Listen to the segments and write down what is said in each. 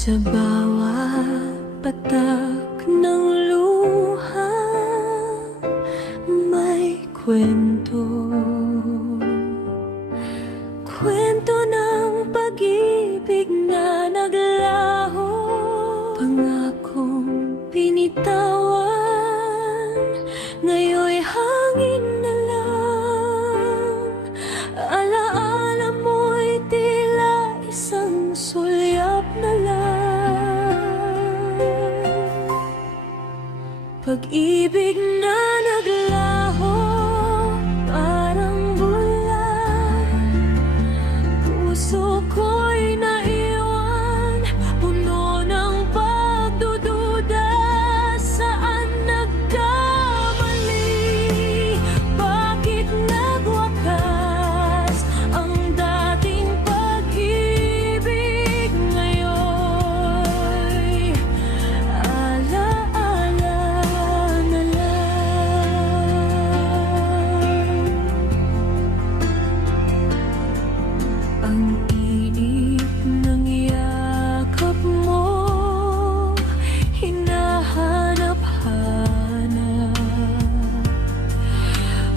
Sa bawat patak ng luha may kwento, kwento ng pag-ibig na naglaho, pangakong binitawan, ngayon'y hangin na lang. Alaala mo'y tila isang sulyap na lang. Pag-ibig na naglaho, parang bulan, puso ko'y naiwan, puno ng pagdududa. Saan nagkamali? Bakit nagwakas ang dating pag-ibig? Ngayon'y alaala na lang. Ang init ng yakap mo, hinahanap-hanap.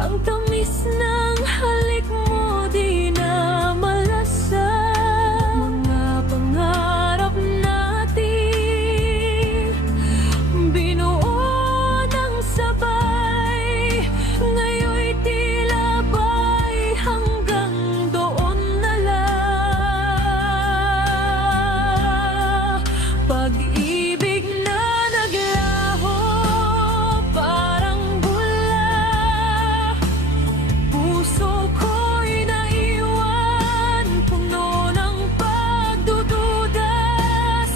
Ang tamis ng halik mo, di na malasap. Mga pangarap natin, binuo ng sabay, ngayon'y tila ba'y hanggang doon na lang. Pag-ibig na naglaho, parang bula, puso ko'y naiwan, puno ng pagdududa.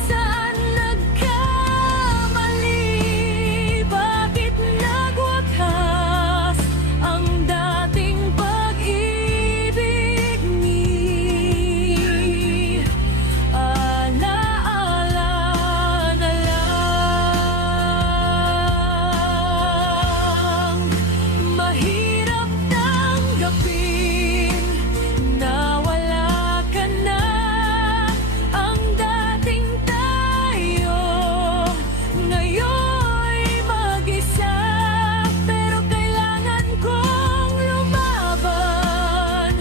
Saan nagkamali? Bakit nagwakas ang dating pag-ibig? Ni alaala na lang. Mahirap tanggapin na wala ka na. Ang dating tayo ngayon'y mag-isa, pero kailangan kong lumaban,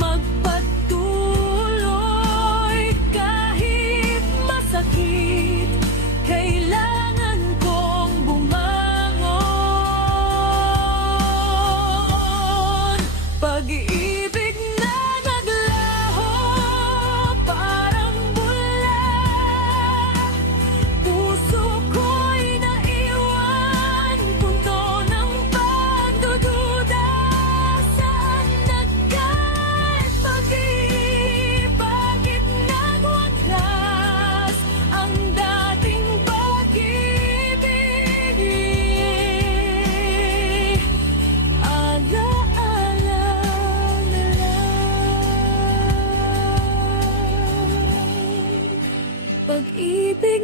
magpatuloy kahit masakit. Kailangan kong bumangon. Pag-ibig na naglaho, parang bula, puso ko'y naiwan, puno ng pagdududa. Saan nagkat pag-ibig? Bakit nagwakas ang dating pag-ibig? Alaala na lang. Pag-ibig